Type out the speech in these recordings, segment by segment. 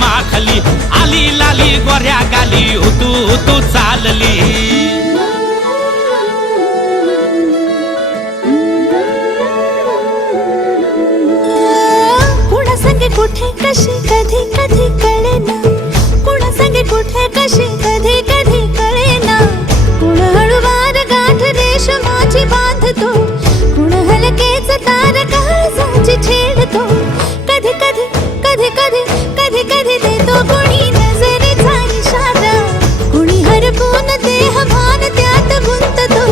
नमाखाली आली लाली गोऱ्या गाली तू चालली कुठे कशी कधी कधी कळेना कुणा संगे कुठे कशी कधी कधी कळेना कुण हळूवार गाठ रेशमाची बांधतो कुण हलकेच तार काळजाची छेडतो कधी कधी कधी कधी कधी कधी देतो कुणी नजरेचा इशारा कुणी हरपून देह भान त्यात गुंततो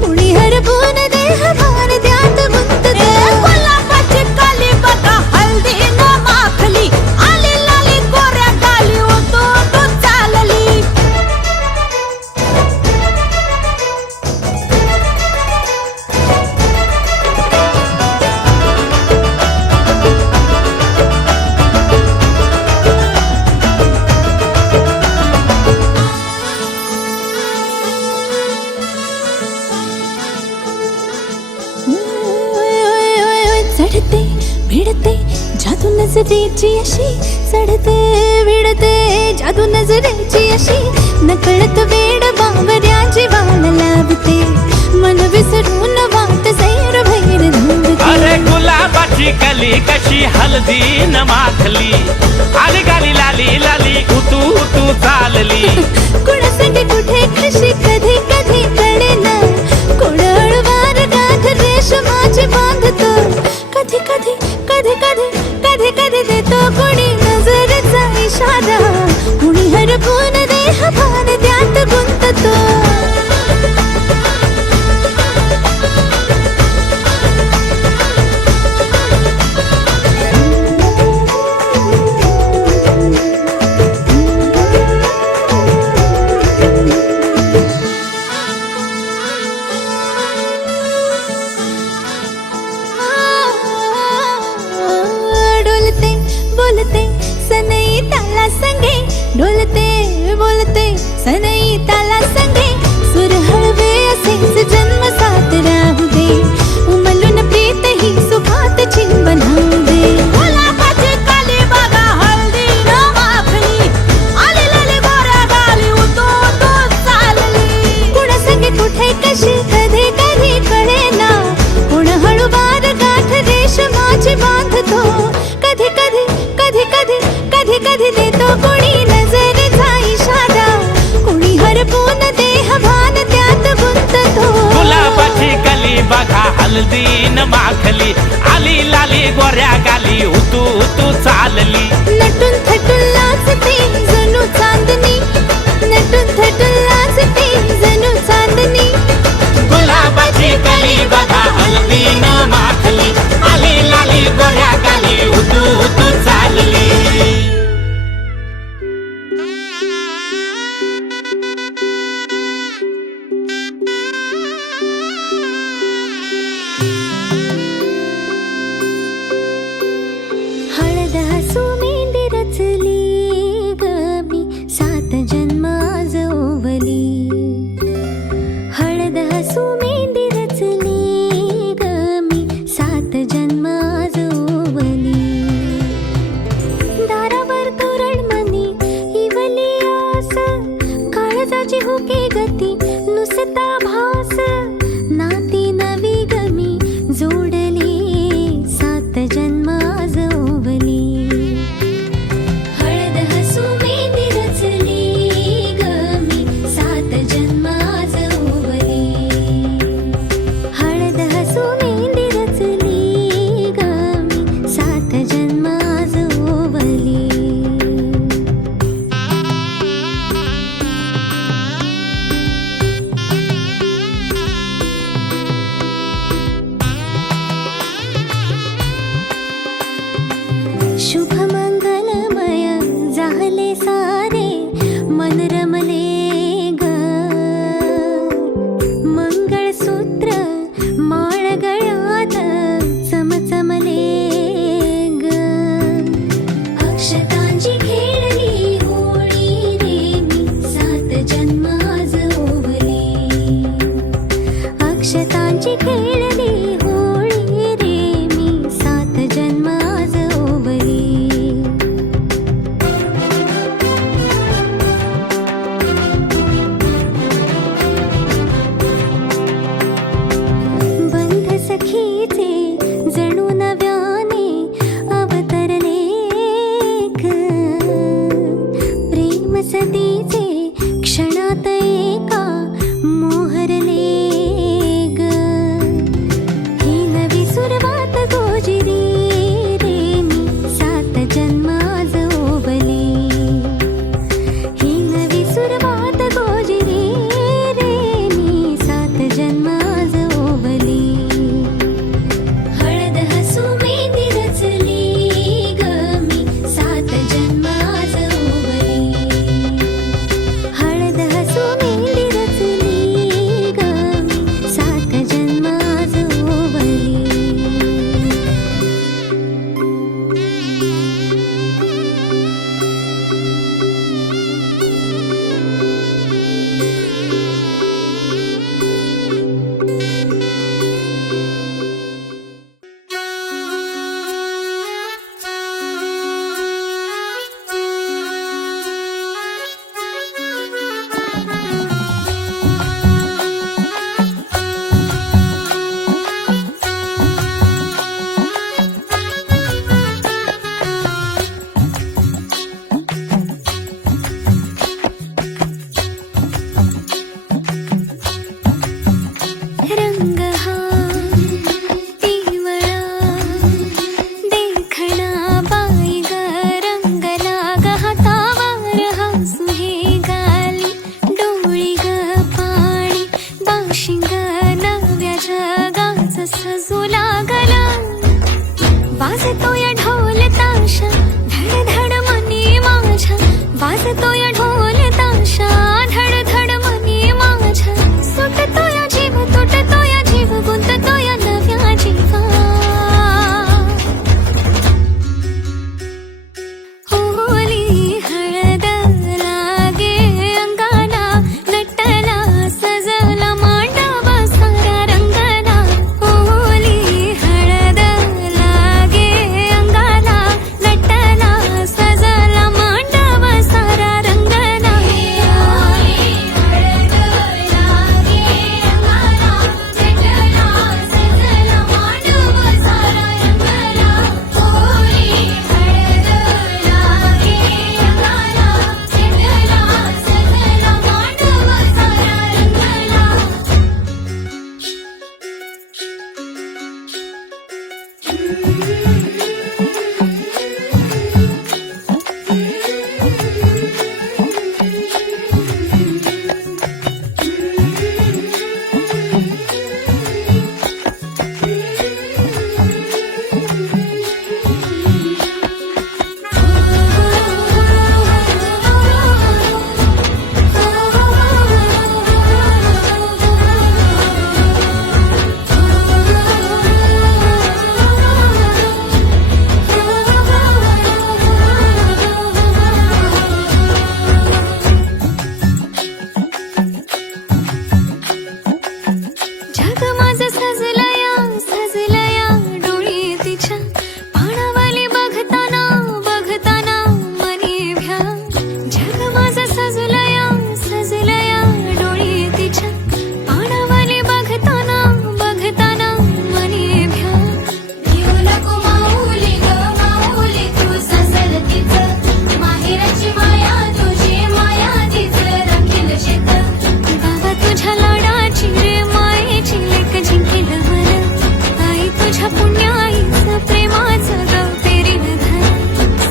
कुणी हरपून देह भान त्यात गुंततो गुलाबाची काली बघा हल्दी चढते भिडते जादू नजरेची अशी चढते भिडते जादू नजरेची अशी नकळत वेड बावऱ्याची वाल लावते मन विसरून वाट सैर भैर धुंदते अरे गुलाबाची कली कशी हल्दी नमाखली आली गाली लाली लाली तू चालली कुणासाठी कुठे कशी कधी कधी कळेना कुण हळूवार गाठ रेशमाची बांधतो कधी कधी कधी कधी कधी कधी देतो कुणी नजरेचा इशारा कुणी हरपून देह भान त्यात गुंततो बोलते सनई ताला संगे डोलते बोलते सनई ताला संगे सुर हळवे असेच जन्म साथ राहू दे उमलून प्रीत ही सुखात चिंबन होऊ दे गुलाबाची काली बघा हळदी नमाखली आली लाली गोऱ्या गाली तू चालली कुणा संगे कुठे कशी कधी कधी कळेना कुण हळूवार गाठ रेशमाची बांधतो कधी कधी कधी कधी कधी कधी देतो कुणी नजरेचा इशारा कुणी हरपून देह भान त्यात गुंततो गुलाबाची कली बघा हल्दी नमाखली आली लाली गोऱ्या गाली तू चालली नटून थटून लाजते जणू चांदणी नटून थटून लाजते जणू चांदणी गुलाबाची कली बघा हल्दी नमाखली आली लाली गोऱ्या गाली तू चालली हळद हसू मेंढी रचली गमी सात जन्माज ओवली हळद हसू मेंढी रचली गमी सात जन्माज ओवली दारावर तोरणमणी इवली आस काळजाची हुके गती नुसता भास नाती नवी गमी जोडली सात जन्माज ओवली हळद हसू मेंढी रचली गमी सात जन्माज ओवली हळद हसू मेंढी रचली गमी सात जन्माज ओवली फक्त एका मोहरले ग. ही नवी सुरुवात गोजिरी रे मी 7 जन्म आज ओवली. ही नवी सुरुवात गोजिरी रे मी 7 जन्म आज ओवली. हळद हसू मेहंदी रचली ग मी 7 जन्म आज ओवली. हळद हसू मेहंदी रचली ग मी 7 जन्म आज ओवली. रंग हा पिवळा देखणा बाई ग. रंगला ग हातावर हसू हे गाली. डोळी ग पाणी बाशिंग नव्या जगाचं सजू लागला. वाजतोय ढोल ताशा धड धड मनी माझ्या. वाजतोय ढोल ताशा धड धड मनी माझ्या. सुटतोय जीव तुटतोय जीव गुंततोय नव्या जीवा. होली हळद लागे अंगाला. नटला सजला मांडव सारा रंगला. होली हळद लागे अंगाला. नटला सजला मांडव सारा रंगला. होली हळद लागे अंगाला. नटला सजला मांडव सारा रंगला. होली हळद लागे अंगाला. नटला सजला मांडव सारा रंगला. जग माझं सजलया सजलया डोळी तिच्या. पाणावाली बघताना बघताना मनी भ्या. जग माझं सजलया सजलया डोळी तिच्या. पाणावाली बघताना बघताना मनी भ्या. येऊ नको माऊली ग माऊली तू सजल तिचं. माहेरची माया तुझी माया तिचं राखील शेत. बाबा तुझ्या लाडाची रे मायेची लेक जिंकेल मला. आई तुझ्या पुण्याईचं प्रेमाचं ग पेरीन धर.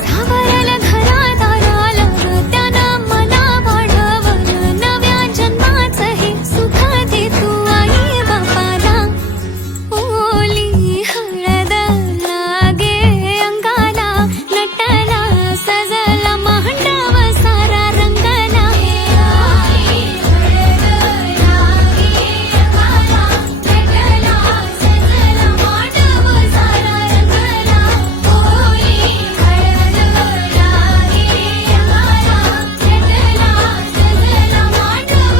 सावरलं घरात आलं ग त्यानं मला वाढवलं. नव्या जन्माचं हे सुख दे तू आई बापाला. ओली हळद लागे अंगाला. नटला सजला मांडव सारा रंगला. हळद लागे अंगाला. नटला सजला मांडव सारा रंगला. होली हळद लागे अंगाला. नटला सजला मांडव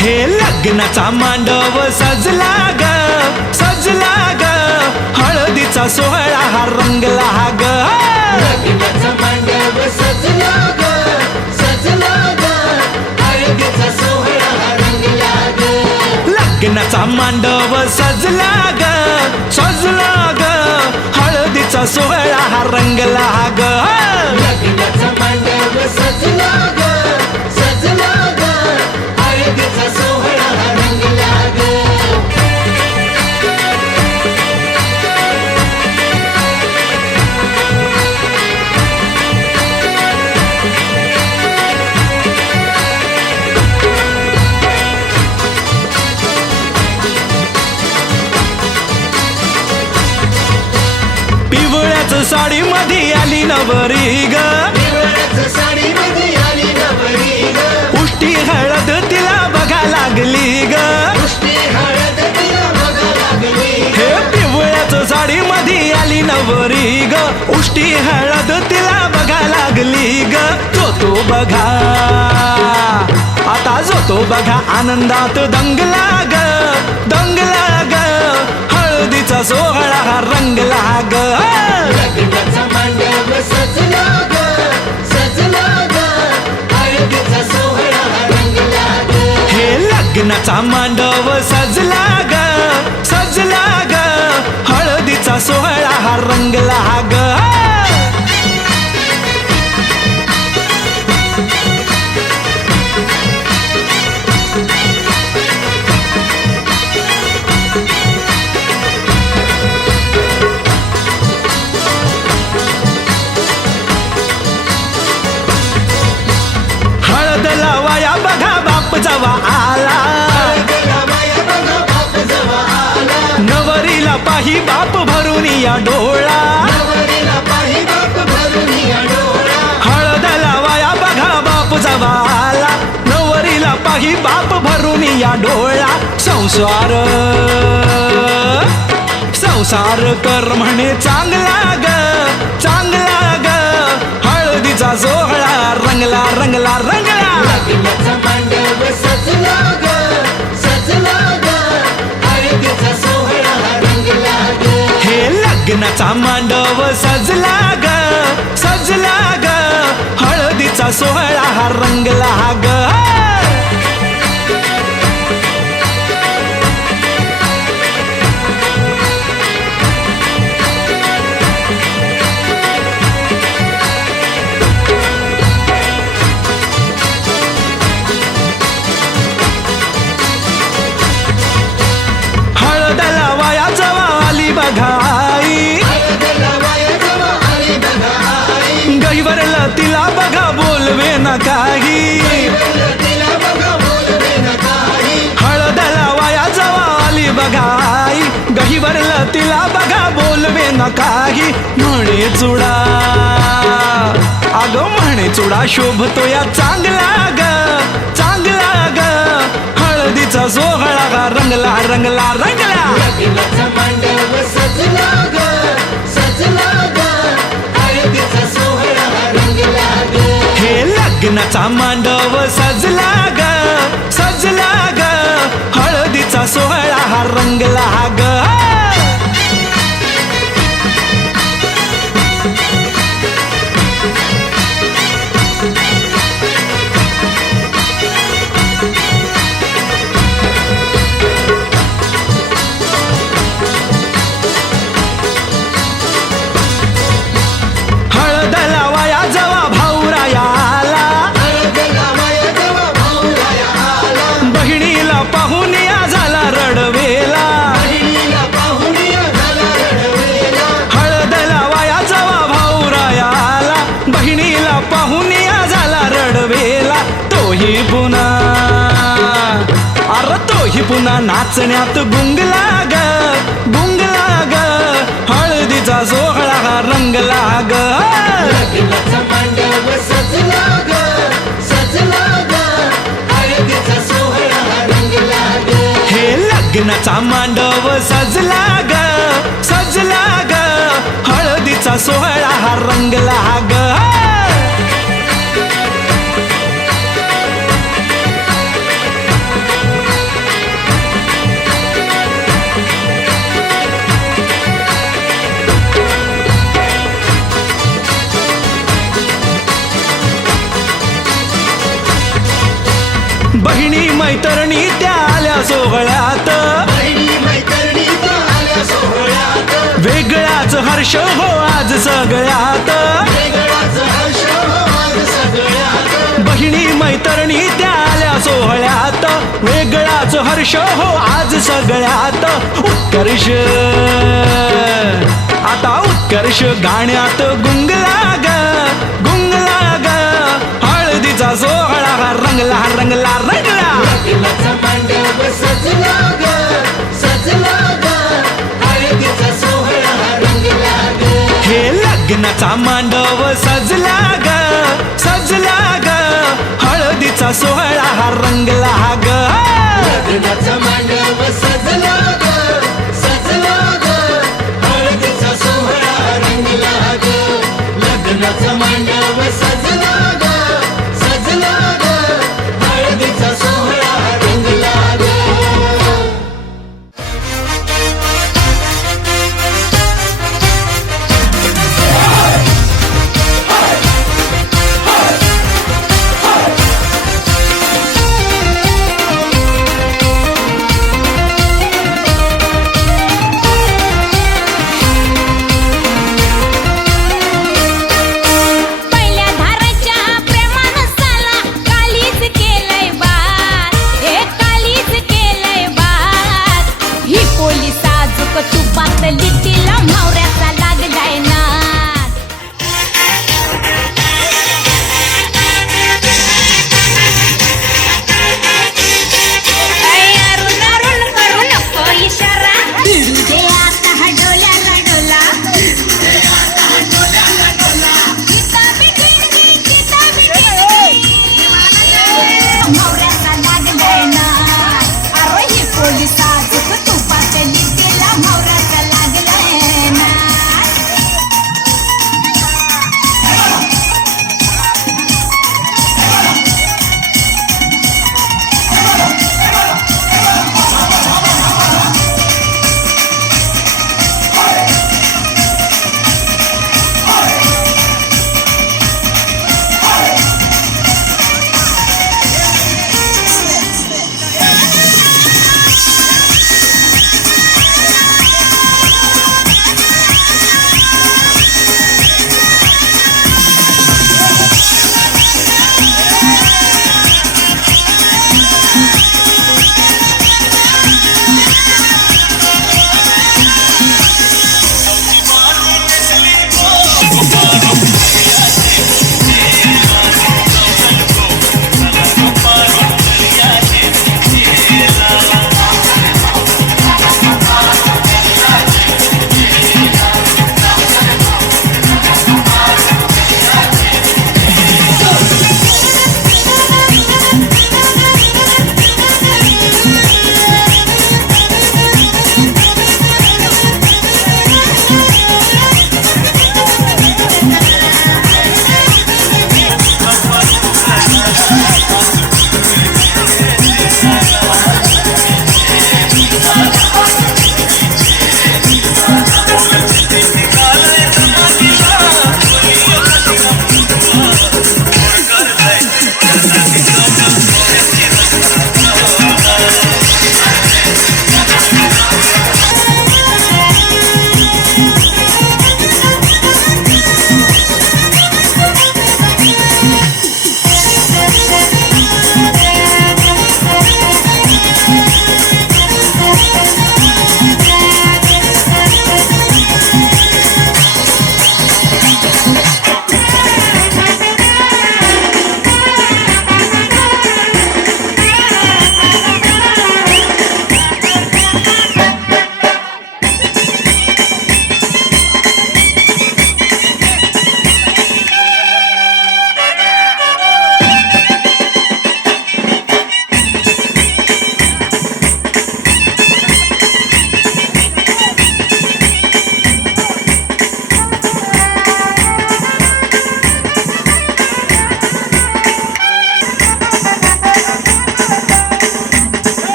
हे लग्नाचा मांडव सजला ग सजला ग हळदीचा सोहळा हा रंगला ग लग्नाचा मांडव सजला ग सजला ग हळदीचा सोहळा हा रंगला ग लग्नाचा मांडव सजला ग सजला ग हळदीचा सोहळा हा रंगला ग लग्नाचा मांडव सजला ग सजला ग हळदीचा सोहळा हा रंगला ग पिवळ्याच साडी मध्ये आली नवरी ग पिवळ्याच साडीमध्ये आली नवरी ग उष्टी हळद तिला बघा लागली ग पुष्टी हळद तिला बघा लागली हे पिवळ्याच साडी मध्ये आली नवरी ग उष्टी हळद तिला बघा लागली ग तो बघा आता जो तो बघा आनंदात दंगला ग दंगला ग हळदीचा सोहळा हा रंगला ग लग्नाचा मांडव सजला ग सजला ग हळदीचा सोहळा हा रंगला ग हे लग्नाचा मांडव सजला ग सजला ग हळदीचा सोहळा हा रंगला ग हळद लावाया बघा बाप जवा आला हळदीला बाया बघा बाप जवा आला नवरीला पाही बाप भरून या डोळा नवरीला पाही बाप भरून या डोळा हळद लावाया बघा बाप जवा आला नवरीला पाही बाप भरून या डोळा संसार संसार कर म्हणे चांगला ग चांगला ग हळदीचा सोहळा रंगला रंगला रंगला लग्नाचा मांडव सजला ग सजला ग हळदीचा सोहळा हा रंगला ग हे लग्नाचा मांडव सजला ग सजला ग हळदीचा सोहळा हा रंगला ग हळद लावाया जवा आली बघाई हळदीला बाया जवा आली बघा आई गहीवरला तिला बघा बोलवे ना काही तिला बघा बोलवे न काही हळद लावाया जवा आली बघाई गहीवरला तिला बघा बोलवे ना काही म्हणे चुडा अगं म्हणे चुडा शोभतो या चांगला ग चांगला ग हळदीचा सोहळा हा रंगला रंगला रंगला लग्नाचा मांडव सजला ग सजला ग हळदीचा सोहळा हा रंगला ग हे लग्नाचा मांडव सजला ग सजला ग हळदीचा सोहळा हा रंगला ग हळद लावाया जवा भाऊराया आला हळदीला बाया जवा भाऊराया आला बहिणीला पाहून या झाला रडवेला बहिणीला पाहून या झाला रडवेला हळद लावाया जवा भाऊराया आला बहिणीला पाहून या झाला रडवेला तोही पुन्हा अरे तोही पुन्हा नाचण्यात गुंगला ग गुंगला ग हळदीचा सोहळा हा रंगला ग लग्नाचा मांडव सजला ग सजला ग हळदीचा सोहळा हा रंगला ग हे लग्नाचा मांडव सजला ग सजला ग हळदीचा सोहळा हा रंगला ग मैतरणी त्या आल्या सोहळ्यात बहिणी मैत्रिणी त्या आल्या सोहळ्यात वेगळाच हर्ष हो आज सगळ्यात वेगळाच हर्ष हो आज सगळ्यात बहिणी मैतरणी त्या आल्या सोहळ्यात वेगळाच हर्ष हो आज सगळ्यात उत्कर्ष आता उत्कर्ष गाण्यात गुंगला ग गुंगला ग हळदीचा सोहळा रंगला रंगला रंगला लग्नाचा मंडप सजला ग सजला ग हळदीचा सोहळा रंगला ग हे लग्नाचा मांडव सजला ग सजला ग हळदीचा सोहळा हा रंगला ग लग्नाचा